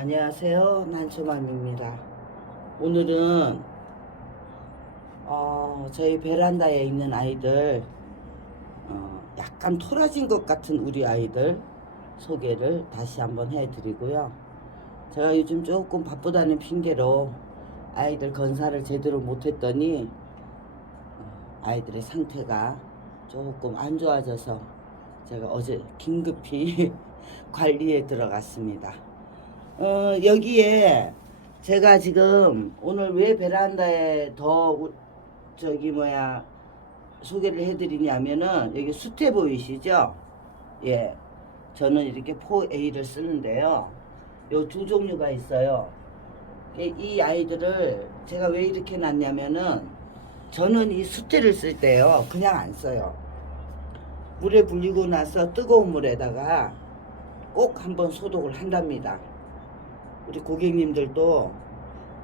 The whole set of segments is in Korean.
안녕하세요. 난초맘입니다. 오늘은 어, 저희 베란다에 있는 아이들 어, 약간 토라진 것 같은 우리 아이들 소개를 다시 한번 해드리고요. 제가 요즘 조금 바쁘다는 핑계로 아이들 건사를 제대로 못했더니 어, 아이들의 상태가 조금 안 좋아져서 제가 어제 긴급히 관리에 들어갔습니다. 어, 여기에 제가 지금 오늘 왜 베란다에 더 우- 저기 뭐야 소개를 해드리냐면은 여기 수태 보이시죠? 예, 저는 이렇게 4A를 쓰는데요. 요 두 종류가 있어요. 이- 이 아이들을 제가 왜 이렇게 놨냐면은 저는 이 수태를 쓸 때요 그냥 안 써요. 물에 불리고 나서 뜨거운 물에다가 꼭 한번 소독을 한답니다. 우리 고객님들도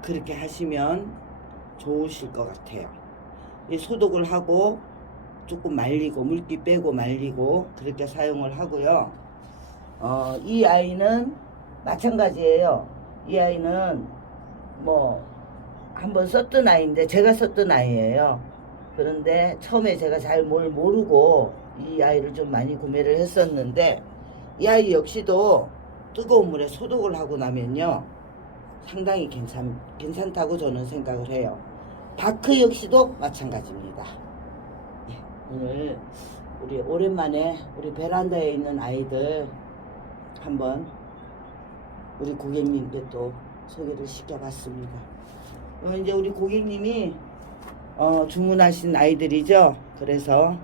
그렇게 하시면 좋으실 것 같아요. 이 소독을 하고 조금 말리고 물기 빼고 말리고 그렇게 사용을 하고요. 어, 이 아이는 마찬가지예요. 이 아이는 뭐 한번 썼던 아이인데 제가 썼던 아이예요. 그런데 처음에 제가 잘 뭘 모르고 이 아이를 좀 많이 구매를 했었는데 이 아이 역시도 뜨거운 물에 소독을 하고 나면요 상당히 괜찮, 괜찮다고 저는 생각을 해요. 바크 역시도 마찬가지입니다. 예, 오늘 우리 오랜만에 우리 베란다에 있는 아이들 한번 우리 고객님께 또 소개를 시켜봤습니다. 어, 이제 우리 고객님이 어, 주문하신 아이들이죠. 그래서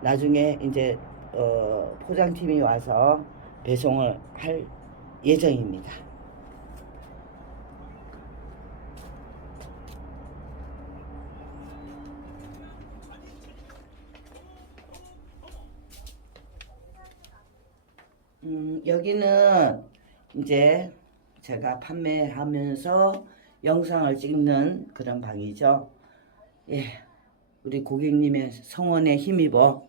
나중에 이제 어, 포장팀이 와서 배송을 할 예정입니다. 음, 여기는 이제 제가 판매하면서 영상을 찍는 그런 방이죠. 예, 우리 고객님의 성원에 힘입어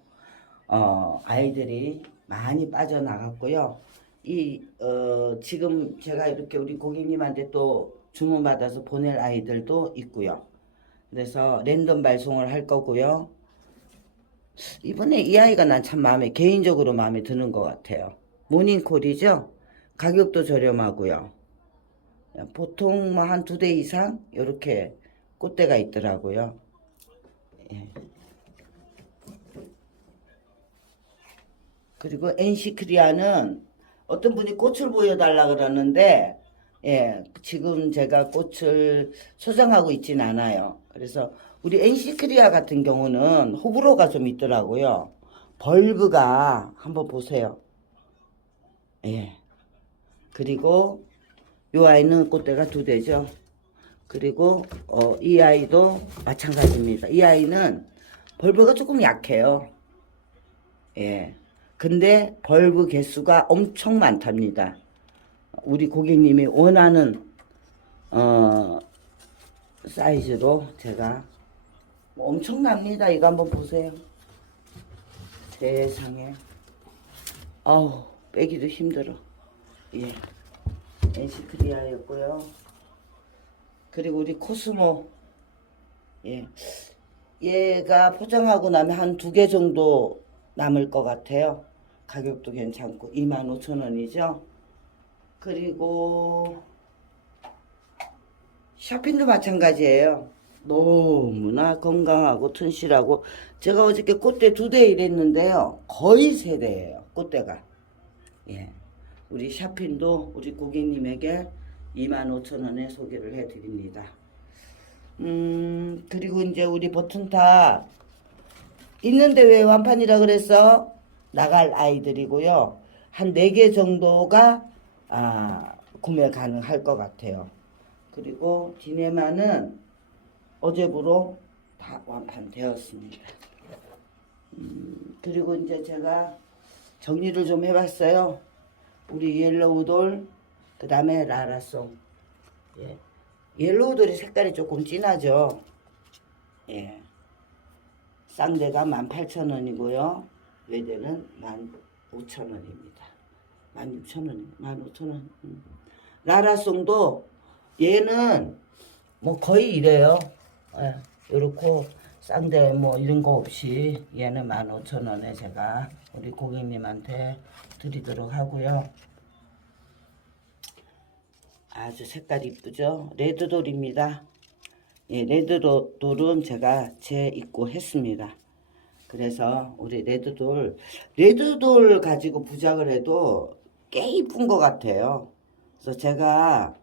어, 아이들이 많이 빠져나갔고요. 이 어, 지금 제가 이렇게 우리 고객님한테 또 주문 받아서 보낼 아이들도 있고요. 그래서 랜덤 발송을 할 거고요. 이번에 이 아이가 난 참 마음에 개인적으로 마음에 드는 것 같아요. 모닝콜이죠. 가격도 저렴하고요. 보통 뭐 한 두 대 이상 이렇게 꽃대가 있더라고요. 예. 그리고 엔시크리아는 어떤 분이 꽃을 보여달라 그러는데 예 지금 제가 꽃을 소장하고 있진 않아요. 그래서 우리 엔시크리아 같은 경우는 호불호가 좀 있더라고요. 벌브가 한번 보세요. 예. 그리고 이 아이는 꽃대가 두 대죠. 그리고 어, 이 아이도 마찬가지입니다. 이 아이는 벌브가 조금 약해요. 예. 근데 벌브 개수가 엄청 많답니다. 우리 고객님이 원하는 어, 사이즈로 제가 뭐 엄청납니다. 이거 한번 보세요. 세상에. 아우 빼기도 힘들어. 예. 엔시크리아였고요. 그리고 우리 코스모. 예. 얘가 포장하고 나면 한 두 개 정도 남을 것 같아요. 가격도 괜찮고 25,000원이죠. 그리고 쇼핑도 마찬가지예요. 너무나 건강하고 튼실하고 제가 어저께 꽃대 두 대 일했는데요. 거의 세 대예요. 꽃대가. 예. 우리 샤핀도 우리 고객님에게 25,000원에 소개를 해드립니다. 음, 그리고 이제 우리 버튼탑 있는데 왜 완판이라 그랬어? 나갈 아이들이고요. 한네개 정도가 아, 구매 가능할 것 같아요. 그리고 디네마는 어제부로 다 완판되었습니다. 음, 그리고 이제 제가 정리를 좀 해봤어요. 우리 옐로우돌, 그 다음에 라라송. 예. 옐로우돌이 색깔이 조금 진하죠. 예. 쌍대가 18,000원이고요. 외대는 15,000원입니다. 16,000원, 15,000원. 음. 라라송도 얘는 뭐 거의 이래요. 예, 요렇고 쌍대 뭐 이런 거 없이 얘는 15,000원에 제가 우리 고객님한테 드리도록 하고요. 아주 색깔 이쁘죠? 레드돌입니다. 예, 레드돌은 제가 재 입고 했습니다. 그래서 우리 레드돌, 레드돌 가지고 부작을 해도 꽤 이쁜 것 같아요. 그래서 제가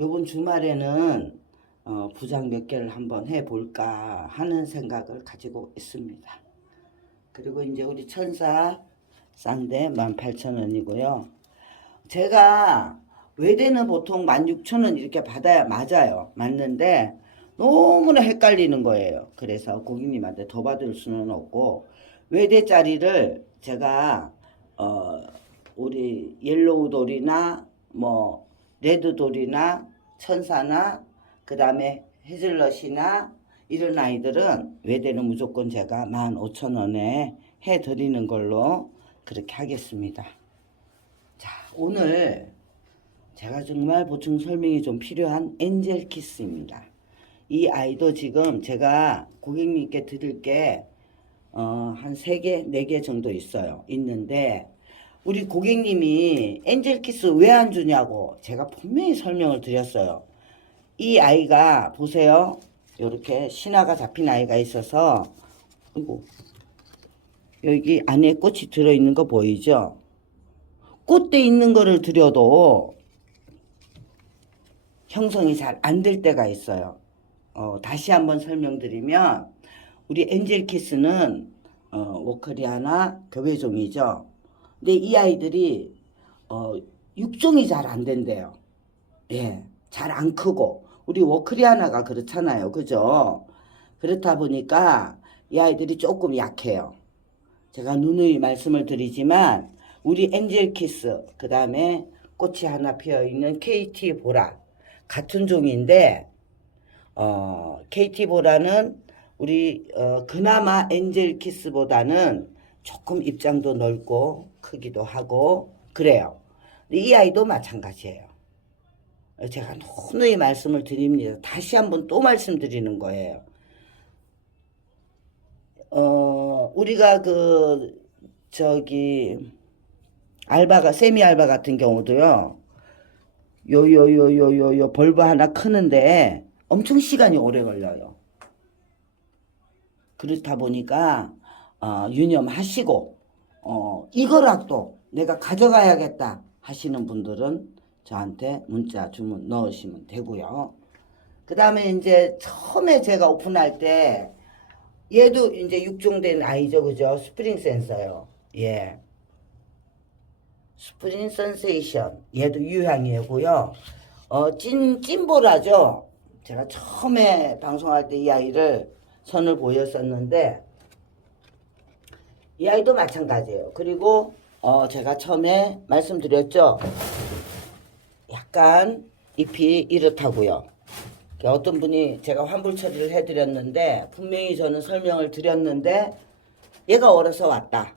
요번 주말에는 어, 부작 몇 개를 한번 해볼까 하는 생각을 가지고 있습니다. 그리고 이제 우리 천사 쌍대 18,000원이고요. 제가 외대는 보통 16,000원 이렇게 받아야 맞아요. 맞는데 너무나 헷갈리는 거예요. 그래서 고객님한테 더 받을 수는 없고 외대짜리를 제가 어 우리 옐로우 돌이나 뭐 레드 돌이나 천사나 그 다음에 헤즐넛이나 이런 아이들은 외대는 무조건 제가 15,000원에 해 드리는 걸로 그렇게 하겠습니다. 자, 오늘 제가 정말 보충 설명이 좀 필요한 엔젤 키스입니다. 이 아이도 지금 제가 고객님께 드릴 게, 어, 한 3개, 4개 정도 있어요. 있는데, 우리 고객님이 엔젤 키스 왜 안 주냐고 제가 분명히 설명을 드렸어요. 이 아이가, 보세요. 요렇게 신화가 잡힌 아이가 있어서, 이고 여기 안에 꽃이 들어있는 거 보이죠? 꽃대 있는 거를 드려도 형성이 잘 안 될 때가 있어요. 어, 다시 한번 설명드리면 우리 엔젤 키스는 어, 워커리아나 교배종이죠. 근데 이 아이들이 어, 육종이 잘 안 된대요. 예, 잘 안 크고 우리 워크리아나가 그렇잖아요, 그죠? 그렇다 보니까 이 아이들이 조금 약해요. 제가 누누이 말씀을 드리지만 우리 엔젤 키스 그 다음에 꽃이 하나 피어 있는 KT 보라 같은 종인데 어, KT 보라는 우리 어, 그나마 엔젤 키스보다는 조금 입장도 넓고 크기도 하고 그래요. 이 아이도 마찬가지예요. 제가 누누이 말씀을 드립니다. 다시 한번 또 말씀드리는 거예요. 어, 우리가 그, 저기, 알바가, 세미 알바 같은 경우도요, 요, 요, 요, 요, 요, 요, 벌브 하나 크는데 엄청 시간이 오래 걸려요. 그렇다 보니까, 어, 유념하시고, 어, 이거라도 내가 가져가야겠다 하시는 분들은 저한테 문자 주문 넣으시면 되고요. 그 다음에 이제 처음에 제가 오픈할 때 얘도 이제 육종된 아이죠, 그죠? 스프링 센서요. 예. 스프링 센세이션. 얘도 유향이고요. 어, 찐, 찐보라죠? 제가 처음에 방송할 때 이 아이를 선을 보였었는데, 이 아이도 마찬가지예요. 그리고, 어, 제가 처음에 말씀드렸죠? 약간 잎이 이렇다고요. 어떤 분이 제가 환불 처리를 해드렸는데 분명히 저는 설명을 드렸는데 얘가 얼어서 왔다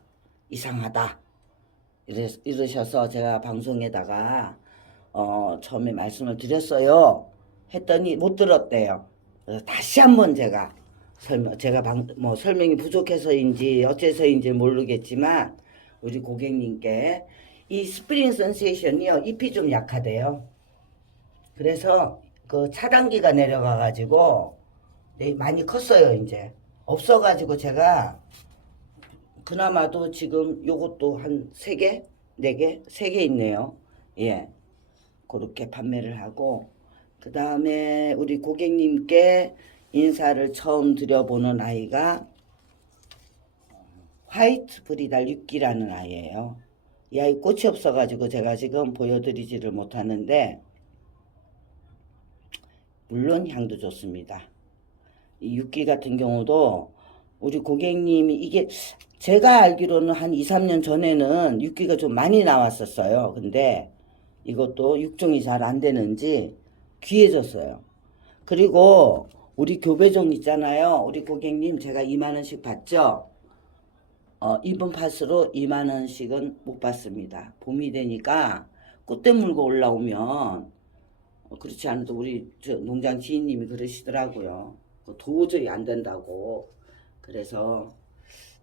이상하다 이러, 이러셔서 제가 방송에다가 어, 처음에 말씀을 드렸어요 했더니 못 들었대요. 그래서 다시 한번 제가 설명 제가 방, 뭐 설명이 부족해서인지 어째서인지 모르겠지만 우리 고객님께 이 스프링 센세이션이요. 잎이 좀 약하대요. 그래서 그 차단기가 내려가 가지고 네, 많이 컸어요 이제. 없어 가지고 제가 그나마도 지금 요것도 한세 개, 네 개, 세개 있네요. 예. 그렇게 판매를 하고 그 다음에 우리 고객님께 인사를 처음 드려보는 아이가 화이트 브리달 6기라는 아이예요. 이 아이 꽃이 없어가지고 제가 지금 보여드리지를 못하는데 물론 향도 좋습니다. 이 육기 같은 경우도 우리 고객님이 이게 제가 알기로는 한 2, 3년 전에는 육기가 좀 많이 나왔었어요. 근데 이것도 육종이 잘 안 되는지 귀해졌어요. 그리고 우리 교배종 있잖아요. 우리 고객님 제가 2만 원씩 받죠. 어, 이번 파스로 2만 원씩은 못 받습니다. 봄이 되니까 꽃대 물고 올라오면 어, 그렇지 않아도 우리 저 농장 지인님이 그러시더라고요. 그거 도저히 안 된다고. 그래서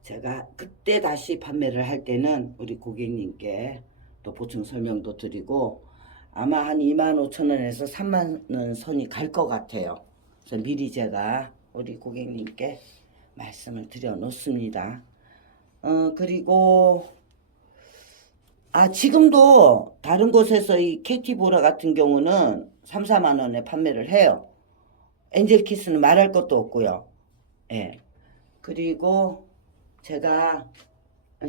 제가 그때 다시 판매를 할 때는 우리 고객님께 또 보충 설명도 드리고 아마 한 2만 5천 원에서 3만 원 선이 갈 것 같아요. 그래서 미리 제가 우리 고객님께 말씀을 드려 놓습니다. 어, 그리고 아, 지금도 다른 곳에서 이 캐티보라 같은 경우는 3, 4만 원에 판매를 해요. 엔젤 키스는 말할 것도 없고요. 예. 그리고 제가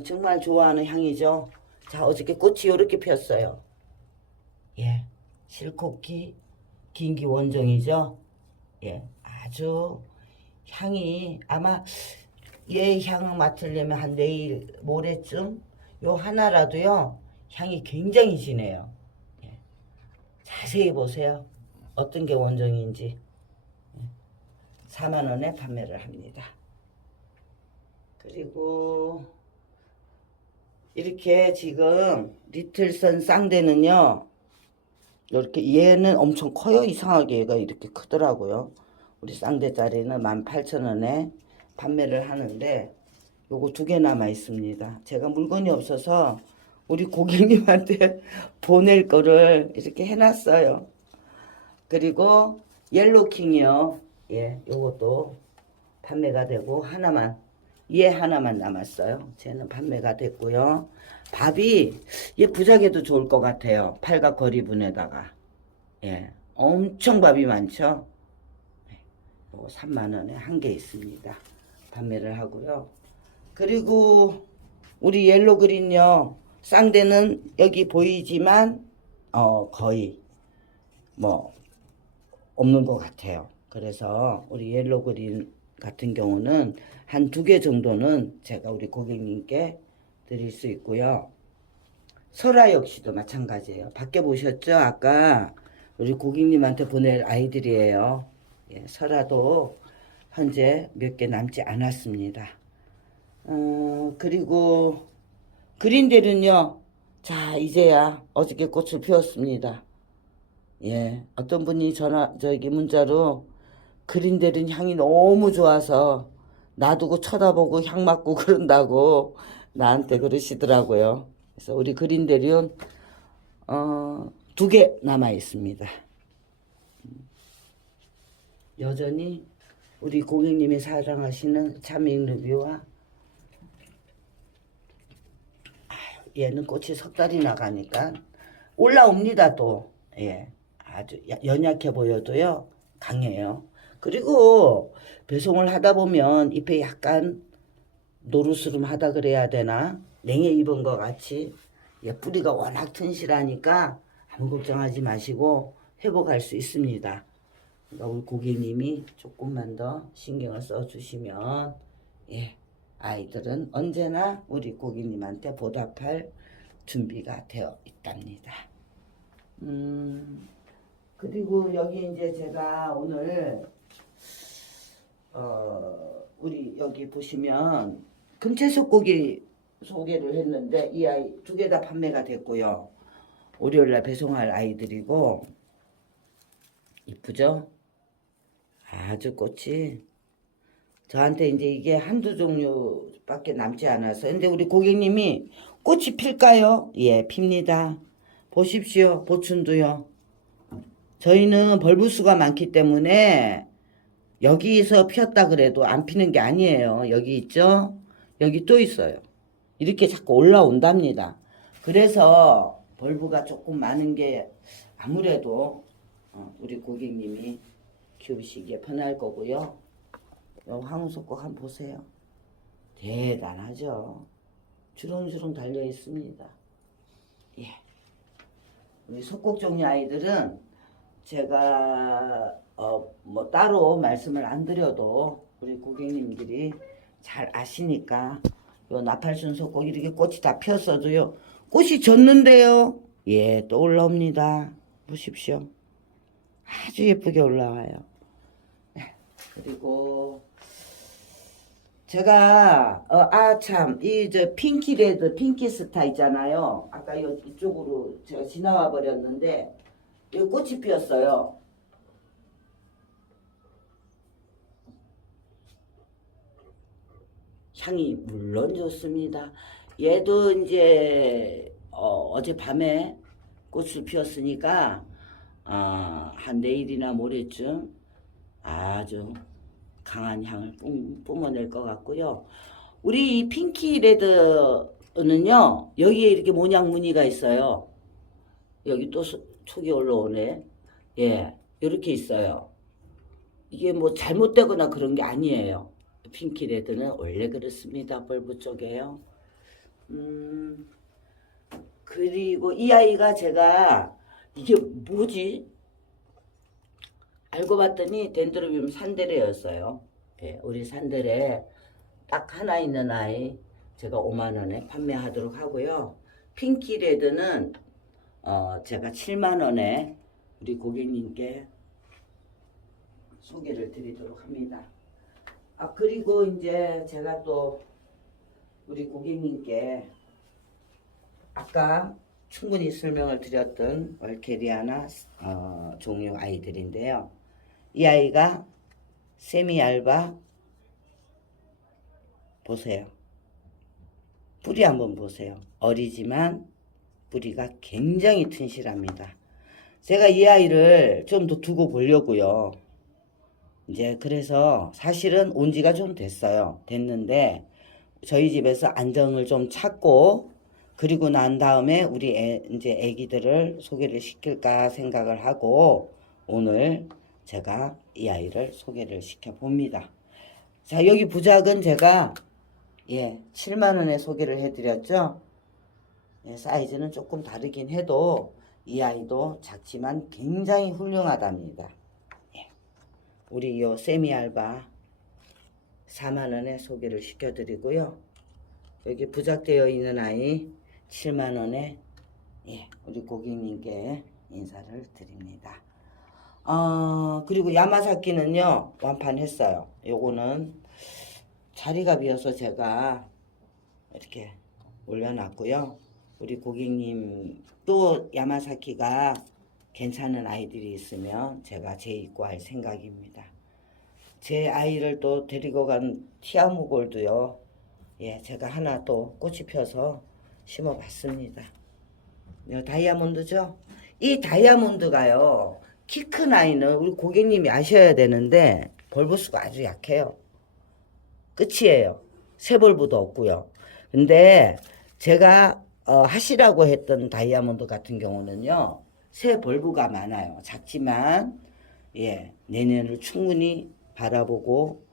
정말 좋아하는 향이죠. 자, 어저께 꽃이 이렇게 피었어요. 예. 실코키 긴기 원종이죠. 예. 아주 향이 아마 얘향 맡으려면 한 내일 모레쯤 요 하나라도요 향이 굉장히 진해요. 예. 자세히 보세요. 어떤 게 원종인지. 예. 4만 원에 판매를 합니다. 그리고 이렇게 지금 리틀선 쌍대는요. 이렇게 얘는 엄청 커요. 이상하게 얘가 이렇게 크더라고요. 우리 쌍대짜리는 18,000원에 판매를 하는데 요거 두 개 남아 있습니다. 제가 물건이 없어서 우리 고객님한테 보낼 거를 이렇게 해놨어요. 그리고 옐로킹이요. 예, 요것도 판매가 되고 하나만 얘 하나만 남았어요. 쟤는 판매가 됐고요. 밥이 얘 부작에도 좋을 것 같아요. 팔각 거리분에다가 예, 엄청 밥이 많죠. 요거 3만 원에 한 개 있습니다. 판매를 하고요. 그리고 우리 옐로 그린요. 쌍대는 여기 보이지만 어 거의 뭐 없는 것 같아요. 그래서 우리 옐로 그린 같은 경우는 한 두 개 정도는 제가 우리 고객님께 드릴 수 있고요. 소라 역시도 마찬가지예요. 밖에 보셨죠? 아까 우리 고객님한테 보낼 아이들이에요. 예, 설아도 현재 몇 개 남지 않았습니다. 어, 그리고 그린델은요. 자, 이제야 어저께 꽃을 피웠습니다. 예, 어떤 분이 전화 저기 문자로 그린델은 향이 너무 좋아서 놔두고 쳐다보고 향 맡고 그런다고 나한테 그러시더라고요. 그래서 우리 그린델은 어, 두 개 남아 있습니다. 여전히 우리 고객님이 사랑하시는 차밍루비와 아유, 얘는 꽃이 석 달이 나가니까 올라옵니다 또. 예, 아주 야- 연약해 보여도요 강해요. 그리고 배송을 하다 보면 잎에 약간 노르스름하다 그래야 되나 냉해 입은 것 같이 예, 뿌리가 워낙 튼실하니까 아무 걱정하지 마시고 회복할 수 있습니다. 그러니까 우리 고객님이 조금만 더 신경을 써주시면 예 아이들은 언제나 우리 고객님한테 보답할 준비가 되어 있답니다. 음 그리고 여기 이제 제가 오늘 어 우리 여기 보시면 금채소 고기 소개를 했는데 이 아이 두 개 다 판매가 됐고요. 월요일날 배송할 아이들이고 이쁘죠? 아주 꽃이 저한테 이제 이게 한두 종류밖에 남지 않아서 근데 우리 고객님이 꽃이 필까요? 예, 핍니다. 보십시오. 보춘도요. 저희는 벌브수가 많기 때문에 여기서 피었다 그래도 안 피는 게 아니에요. 여기 있죠? 여기 또 있어요. 이렇게 자꾸 올라온답니다. 그래서 벌브가 조금 많은 게 아무래도 어, 우리 고객님이 키우시기에 편할 거고요. 요 황소국 한번 보세요. 대단하죠. 주렁주렁 달려 있습니다. 예. 우리 속국 종류 아이들은 제가 어 뭐 따로 말씀을 안 드려도 우리 고객님들이 잘 아시니까 요 나팔순 속국 이렇게 꽃이 다 피었어도요. 꽃이 졌는데요. 예, 또 올라옵니다. 보십시오. 아주 예쁘게 올라와요. 네, 그리고 제가 어, 아참 이 저 핑키 레드 핑키 스타 있잖아요. 아까 요 이쪽으로 제가 지나와 버렸는데 여기 꽃이 피었어요. 향이 물론 좋습니다. 얘도 이제 어, 어젯밤에 꽃을 피웠으니까 아, 한 내일이나 모레쯤 아주 강한 향을 뿜, 뿜어낼 것 같고요. 우리 이 핑키 레드는요 여기에 이렇게 모양 무늬가 있어요. 여기 또 소- 촉이 올라오네. 예, 이렇게 있어요. 이게 뭐 잘못되거나 그런 게 아니에요. 핑키 레드는 원래 그렇습니다. 벌브 쪽에요. 음, 그리고 이 아이가 제가 이게 뭐지? 알고 봤더니 덴드로비움 산데레였어요. 예, 우리 산데레 딱 하나 있는 아이 제가 5만 원에 판매하도록 하고요. 핑키 레드는 어, 제가 7만 원에 우리 고객님께 소개를 드리도록 합니다. 아 그리고 이제 제가 또 우리 고객님께 아까 충분히 설명을 드렸던 월케리아나 어, 종류 아이들인데요. 이 아이가 세미 얇아 보세요. 뿌리 한번 보세요. 어리지만 뿌리가 굉장히 튼실합니다. 제가 이 아이를 좀 더 두고 보려고요. 이제 그래서 사실은 온 지가 좀 됐어요. 됐는데 저희 집에서 안정을 좀 찾고 그리고 난 다음에 우리 애, 이제 애기들을 소개를 시킬까 생각을 하고 오늘 제가 이 아이를 소개를 시켜 봅니다. 자, 여기 부작은 제가 예, 7만 원에 소개를 해 드렸죠. 예, 사이즈는 조금 다르긴 해도 이 아이도 작지만 굉장히 훌륭하답니다. 예. 우리 요 세미 알바 4만 원에 소개를 시켜 드리고요. 여기 부작되어 있는 아이 7만 원에 예, 우리 고객님께 인사를 드립니다. 어, 그리고 야마사키는요, 완판했어요. 요거는 자리가 비어서 제가 이렇게 올려놨고요. 우리 고객님 또 야마사키가 괜찮은 아이들이 있으면 제가 재입고할 생각입니다. 제 아이를 또 데리고 간 티아무골도요. 예, 제가 하나 또 꽃이 펴서 심어봤습니다. 다이아몬드죠? 이 다이아몬드가요. 키 큰 아이는 우리 고객님이 아셔야 되는데 벌브수가 아주 약해요. 끝이에요. 새벌브도 없고요. 근데 제가 어, 하시라고 했던 다이아몬드 같은 경우는요. 새 벌브가 많아요. 작지만 예, 내년을 충분히 바라보고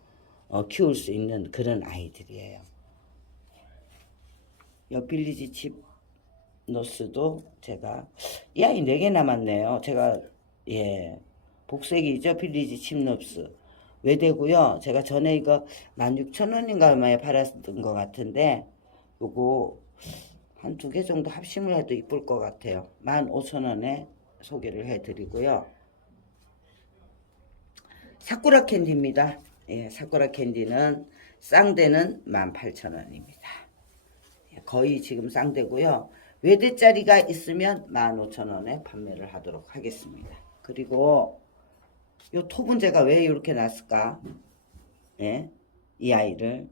어, 키울 수 있는 그런 아이들이에요. 옆 빌리지 칩 노스도 제가 이 아이 4개 남았네요. 제가 예 복색이죠 빌리지 칩 노스 외대고요. 제가 전에 이거 16,000원인가 얼마에 팔았던 것 같은데 요거 한 두 개 정도 합심을 해도 이쁠 것 같아요. 15,000원에 소개를 해드리고요. 사쿠라 캔디입니다. 예, 사쿠라 캔디는 쌍대는 18,000원입니다. 예, 거의 지금 쌍대고요. 외대짜리가 있으면 15,000원에 판매를 하도록 하겠습니다. 그리고 요 톱은 제가 왜 이렇게 놨을까? 예? 이 아이를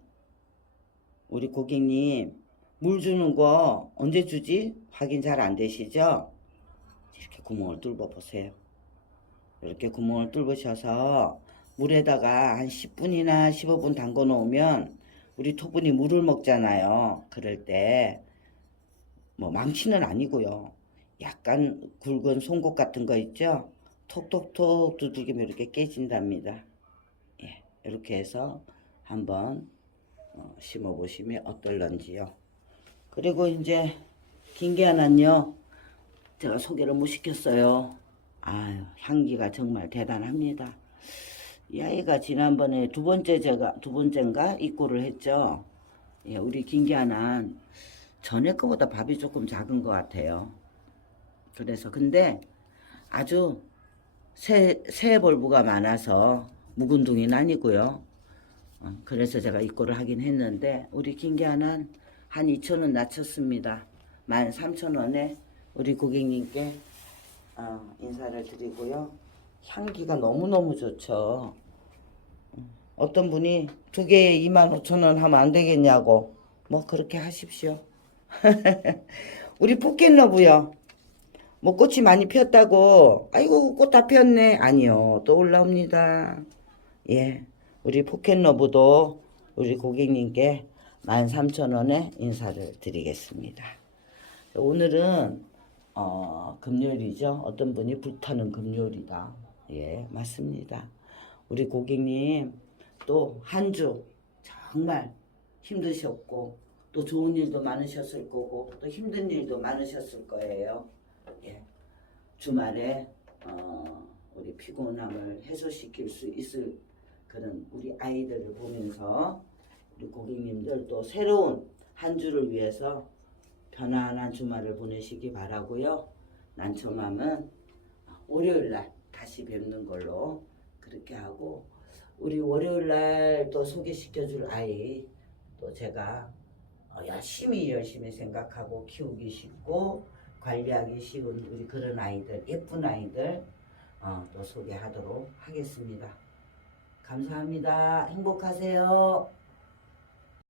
우리 고객님 물 주는 거 언제 주지? 확인 잘 안 되시죠? 이렇게 구멍을 뚫어 보세요. 이렇게 구멍을 뚫으셔서 물에다가 한 10분이나 15분 담궈 놓으면 우리 토분이 물을 먹잖아요. 그럴 때 뭐 망치는 아니고요. 약간 굵은 송곳 같은 거 있죠? 톡톡톡 두들기면 이렇게 깨진답니다. 예, 이렇게 해서 한번 어, 심어 보시면 어떨런지요. 그리고 이제 긴 게 하나는요. 제가 소개를 못 시켰어요. 아유, 향기가 정말 대단합니다. 이 아이가 지난번에 두 번째 제가 두 번째인가 입고를 했죠. 예, 우리 김기아는 전에 거보다 밥이 조금 작은 것 같아요. 그래서 근데 아주 새, 새 벌브가 많아서 묵은 둥이는 아니고요. 어, 그래서 제가 입고를 하긴 했는데 우리 김기아는 한 2,000원 낮췄습니다. 13,000원에 우리 고객님께 어, 어, 인사를 드리고요. 향기가 너무너무 좋죠. 음, 어떤 분이 두 개에 2만 5천 원 하면 안 되겠냐고. 뭐 그렇게 하십시오. 우리 포켓러브요. 뭐 꽃이 많이 피었다고. 아이고 꽃 다 피었네. 아니요. 또 올라옵니다. 예. 우리 포켓러브도 우리 고객님께 13,000원에 인사를 드리겠습니다. 오늘은 어, 금요일이죠. 어떤 분이 불타는 금요일이다. 예, 맞습니다. 우리 고객님 또 한 주 정말 힘드셨고 또 좋은 일도 많으셨을 거고 또 힘든 일도 많으셨을 거예요. 예. 주말에 어, 우리 피곤함을 해소시킬 수 있을 그런 우리 아이들을 보면서 우리 고객님들 또 새로운 한 주를 위해서 편안한 주말을 보내시기 바라고요. 난처맘은 월요일 날 다시 뵙는 걸로 그렇게 하고 우리 월요일 날 또 소개시켜 줄 아이 또 제가 어, 열심히 열심히 생각하고 키우기 쉽고 관리하기 쉬운 우리 그런 아이들 예쁜 아이들 어, 또 소개하도록 하겠습니다. 감사합니다. 행복하세요.